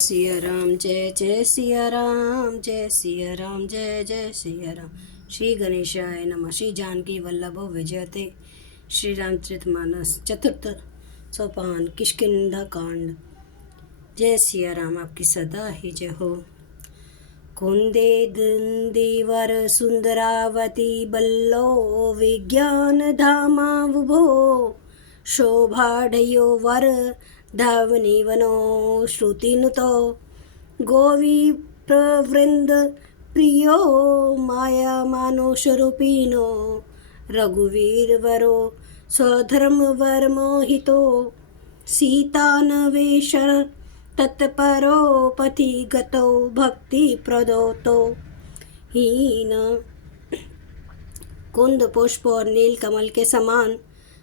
सिया राम जय जय सिया राम, जय सिया राम जय जय सिया राम। श्री गणेशाय नमः। श्री जानकी वल्लभो विजयते। श्री रामचरितमानस चतुर्थ सोपान किष्किंधा कांड। जय सिया राम, आपकी सदा ही जय हो। कुंदे दंदीवर सुंदरावती बल्लो विज्ञान धामा विभो शोभाढयो वर धावनी वनो श्रुतिनुतो गोवी प्रवृंद प्रियो माया मानुषरूपिणो रघुवीर वरो स्वधर्म वर मोहितो सीतान्वेष तत्परो पथि गतो भक्ति प्रदोतो हीन कुंद पुष्प और नील कमल के समान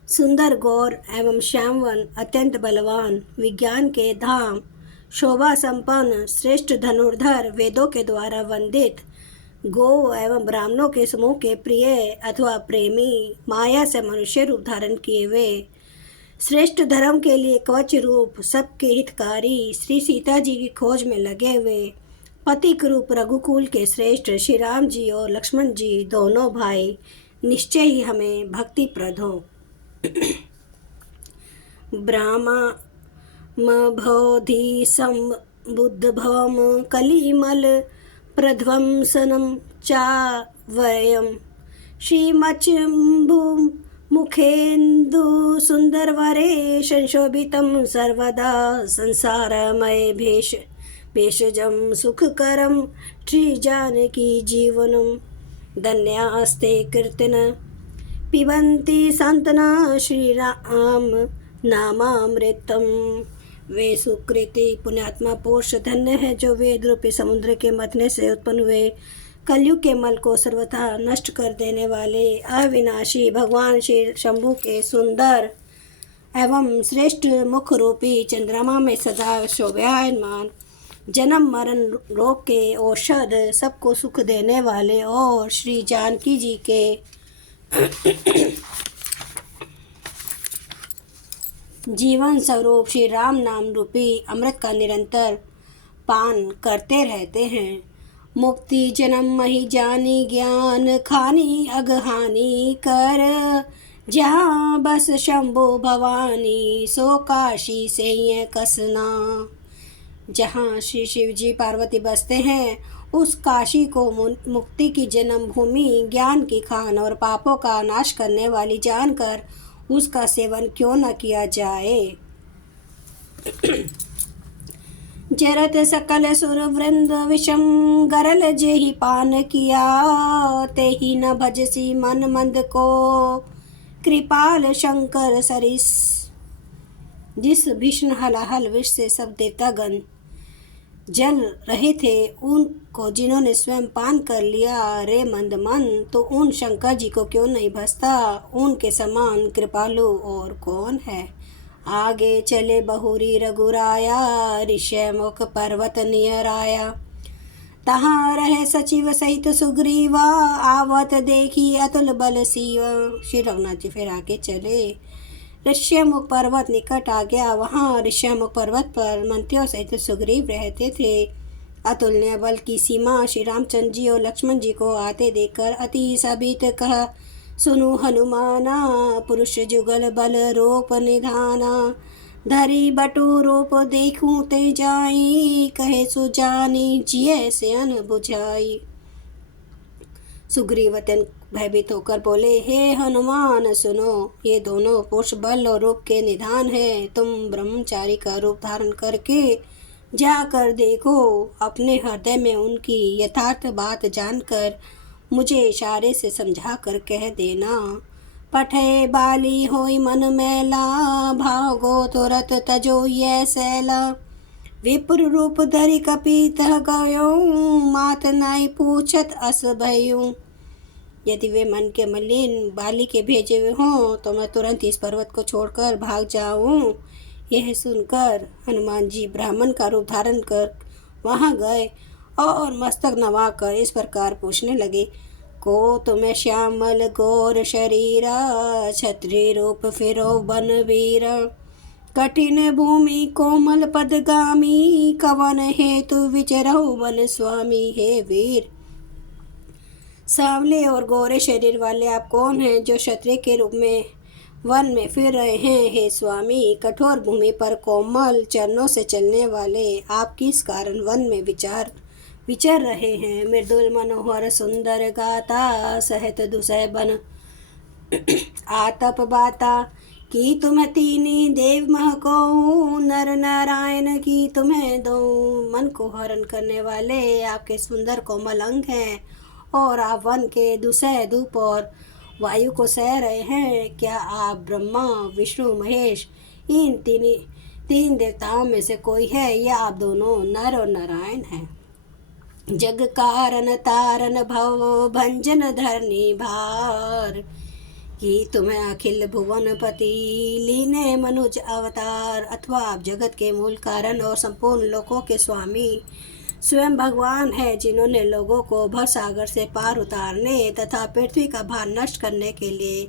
सुंदर गौर एवं श्यामवन अत्यंत बलवान विज्ञान के धाम शोभा संपन्न श्रेष्ठ धनुर्धर वेदों के द्वारा वंदित गो एवं ब्राह्मणों के समूह के प्रिय अथवा प्रेमी माया से मनुष्य रूप धारण किए हुए श्रेष्ठ धर्म के लिए कवच रूप सबके हितकारी श्री सीता जी की खोज में लगे हुए पथिक रूप रघुकुल के श्रेष्ठ श्री राम जी और लक्ष्मण जी दोनों भाई निश्चय ही हमें भक्ति प्रद हो। ब्राह्मभोधि संबुद्धभवम कलिमल प्रध्वंसनम चावयम श्रीमच्चम्भु मुखेन्दु सुंदरवरे संशोभितं सर्वदा संसारमय भेषजं सुखकरं श्रीजानकी जीवनं धन्यास्ते कीर्तन पिबन्ति संतना श्रीराम नामामृतम। वे सुकृति पुण्यात्मा पुरुष धन्य है जो वेद रूपी समुद्र के मथने से उत्पन्न हुए कलयुग के मल को सर्वथा नष्ट कर देने वाले अविनाशी भगवान श्री शंभु के सुंदर एवं श्रेष्ठ मुख रूपी चंद्रमा में सदा शोभायमान जन्म मरण रोग के औषध सबको सुख देने वाले और श्री जानकी जी के जीवन स्वरूप श्री राम नाम रूपी अमृत का निरंतर पान करते रहते हैं। मुक्ति जन्म मही जानी ज्ञान खानी अगहानी कर जहाँ बस शंभु भवानी सो काशी से ये कसना। जहाँ श्री शिव जी पार्वती बसते हैं उस काशी को मुक्ति की जन्म भूमि ज्ञान की खान और पापों का नाश करने वाली जानकर उसका सेवन क्यों न किया जाए। जरत सकल सुर वृंद विषम गरल जेहि पान किया ते ही न भजसी मन मंद को कृपाल शंकर सरिस। जिस भीषण हलाहल विष से सब देवतागण जल रहे थे उनको जिन्होंने स्वयं पान कर लिया रे मंद मन, तो उन शंकर जी को क्यों नहीं भसता। उनके समान कृपालु और कौन है। आगे चले बहुरी रघुराया ऋषय मुख पर्वत नियर आया। तहाँ रहे सचिव सहित सुग्रीवा आवत देखी अतुल बल सीवा। श्री रघुनाथ जी फिर आगे चले। ऋष्यमुख पर्वत निकट आ गया। वहाँ ऋष्यमुख पर्वत पर मंत्रियों सहित सुग्रीव रहते थे। अतुलनीय बल की सीमा श्री रामचंद्र जी और लक्ष्मण जी को आते देखकर अति सबित कह सुनु हनुमाना पुरुष जुगल बल रूप निधाना धरी बटु रूप देखूं ते जाई कहे सुजानी जिये से अन बुझाई। सुग्रीव अत्यंत भयभीत होकर बोले, हे हनुमान सुनो, ये दोनों पुरुष बल और रूप के निधान है। तुम ब्रह्मचारी का रूप धारण करके जाकर देखो। अपने हृदय में उनकी यथार्थ बात जानकर मुझे इशारे से समझा कर कह देना। पठे बाली होई मन मैला भागो तुरत तजो ये सैला। विप्र रूप धरि कपीत गयो मात नाई पूछत अस भयूं। यदि वे मन के मलिन बाली के भेजे हुए हों तो मैं तुरंत इस पर्वत को छोड़कर भाग जाऊं। यह सुनकर हनुमान जी ब्राह्मण का रूप धारण कर वहां गए और मस्तक नवाकर इस प्रकार पूछने लगे, को तुम्हें श्यामल गौर शरीरा छत्री रूप फिरो बन वीरा। कठिन भूमि कोमल पदगामी, कवन हेतु विचरहु वन स्वामी। हे वीर, सांवले और गोरे शरीर वाले आप कौन हैं जो क्षत्रिय के रूप में वन में फिर रहे हैं। हे स्वामी, कठोर भूमि पर कोमल चरणों से चलने वाले आप किस कारण वन में विचर रहे हैं। मृदुल मनोहर सुंदर गाता, सहत दुसह बन आतप बाता। की तुम्हें तीनी देव महको, नर नारायण की तुम्हें दो। मन को हरण करने वाले आपके सुंदर कोमल अंग हैं और आप वन के दुसह धूप और वायु को सह रहे हैं। क्या आप ब्रह्मा विष्णु महेश इन तीन देवताओं में से कोई है या आप दोनों नर और नारायण हैं। जग कारण तारन भव भंजन धरनी भार, कि तुम्हें अखिल भुवन पति लीने मनुज अवतार। अथवा आप जगत के मूल कारण और संपूर्ण लोकों के स्वामी स्वयं भगवान है, जिन्होंने लोगों को भवसागर से पार उतारने तथा पृथ्वी का भार नष्ट करने के लिए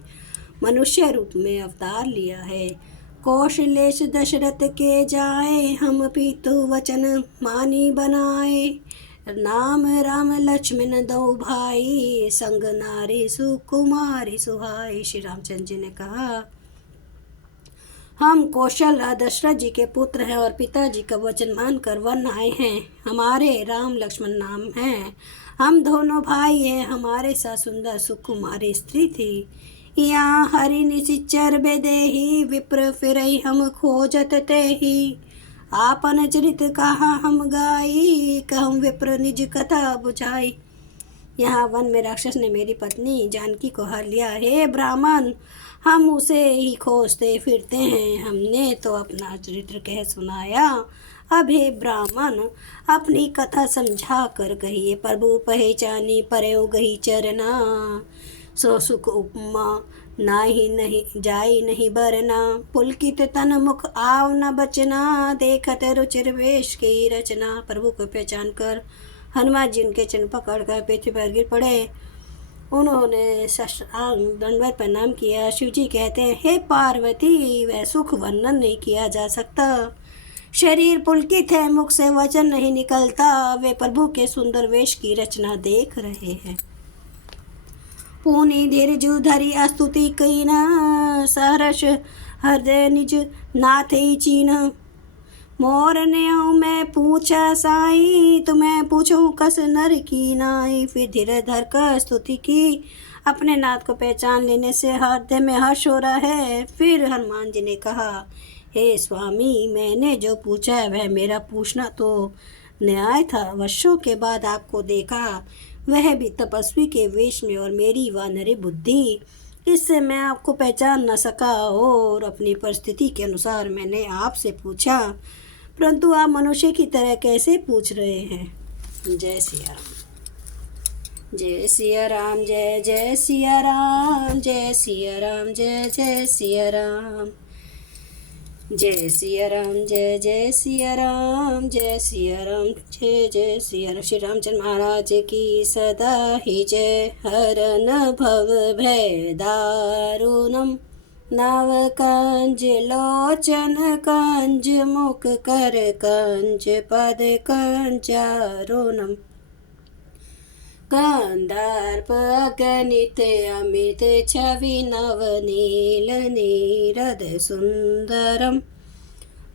मनुष्य रूप में अवतार लिया है। कौशलेश दशरथ के जाए, हम पितु वचन मानी बनाए। नाम राम लक्ष्मण दो भाई, संग नारी सुकुमारी सुहाई। श्री रामचंद्र जी ने कहा, हम कौशल दशरथ जी के पुत्र हैं और पिताजी का वचन मानकर वन आए हैं। हमारे राम लक्ष्मण नाम हैं। हम दोनों भाई हैं। हमारे साथ सुंदर सुकुमारी स्त्री थी। यहाँ हरि निशिचर बेदेही, विप्र फिरई हम खोजत तेही। आपन चरित कहा हम गाई, कहम विप्र निज कथा बुझाई। यहाँ वन में राक्षस ने मेरी पत्नी जानकी को हर लिया। हे ब्राह्मण, हम उसे ही खोजते फिरते हैं। हमने तो अपना चरित्र कह सुनाया। अब हे ब्राह्मण, अपनी कथा समझा कर कहिए। प्रभु पहचानी परयो गही चरना, सो सुख उपमा नाही नहीं जाई नहीं बरना। पुलकित तन मुख आव न बचना, देखत रुचिर वेश की रचना। प्रभु को पहचान कर हनुमान जी उनके चरण पकड़ कर पृथ्वी पर गिर पड़े। उन्होंने दंडवत प्रणाम किया। शिव जी कहते हैं, हे पार्वती, वह सुख वर्णन नहीं किया जा सकता। शरीर पुलकित है, मुख से वचन नहीं निकलता। वे प्रभु के सुंदर वेश की रचना देख रहे हैं। पुनि धीरजु धरि स्तुति कईना, सहर्ष हृदय निज नाथ चीन। मोर ने मैं पूछा साई, तुम्हें पूछूं कस नर की नाई। फिर धीरे धर कर स्तुति की। अपने नाथ को पहचान लेने से हृदय में हर्ष हो रहा है। फिर हनुमान जी ने कहा, हे स्वामी, मैंने जो पूछा है वह मेरा पूछना तो न्याय था। वर्षों के बाद आपको देखा, वह भी तपस्वी के वेश में, और मेरी वानरी बुद्धि, इससे मैं आपको पहचान न सका। और अपनी परिस्थिति के अनुसार मैंने आपसे पूछा, परंतु आप मनुष्य की तरह कैसे पूछ रहे हैं। जय सिया राम। जय सिया राम। जय जय सिया राम। जय सिया राम। जय जय सिया राम। जय सिया राम। जय जय सिया राम। जय सिया राम। जय जय सिया राम। श्री रामचंद्र महाराज की सदा ही जय। हरन भव भय दारुणम, नव कंज लोचन कंज, मुख कर कंज, पद कंचारुणम। कंदर्प अगणित अमित छवि, नवनील नीरद सुंदरम।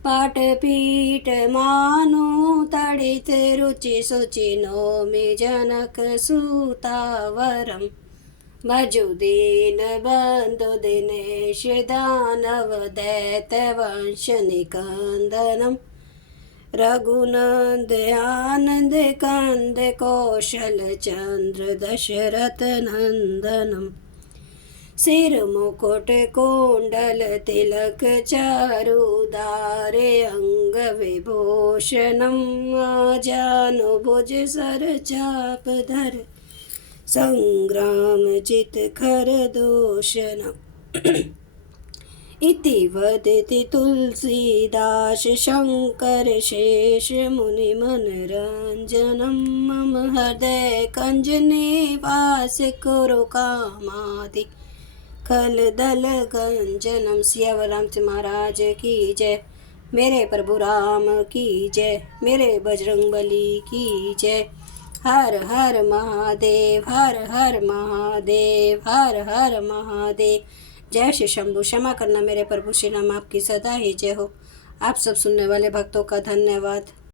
पाटपीठ मानु तड़ित रुचि सुचि, नौमि जनक सुतावरम। भजु दीन बंधु दिनेश, दानव दैत वंश निकंदनम। रघुनंद आनंद कंद, कौशल चंद्र दशरथ नंदनम। सिर मुकुट कुंडल तिलक, चारुदारे अंग विभूषणम। जानुभुज सर चाप धर, संग्राम चित खर दूषणम। इति वदति तुलसीदास, शंकर शेष मुनि मनरंजनम। मम हृदय कंज निवास, कुरु कामादि खल दल गंजनम। सियावर रामचंद्र महाराज की जय। मेरे प्रभु राम की जय। मेरे बजरंग बली की जय। हर हर महादेव, हर हर महादेव, हर हर महादेव। जय श्री शंभु। क्षमा करना मेरे प्रभु श्री राम, आपकी सदा ही जय हो। आप सब सुनने वाले भक्तों का धन्यवाद।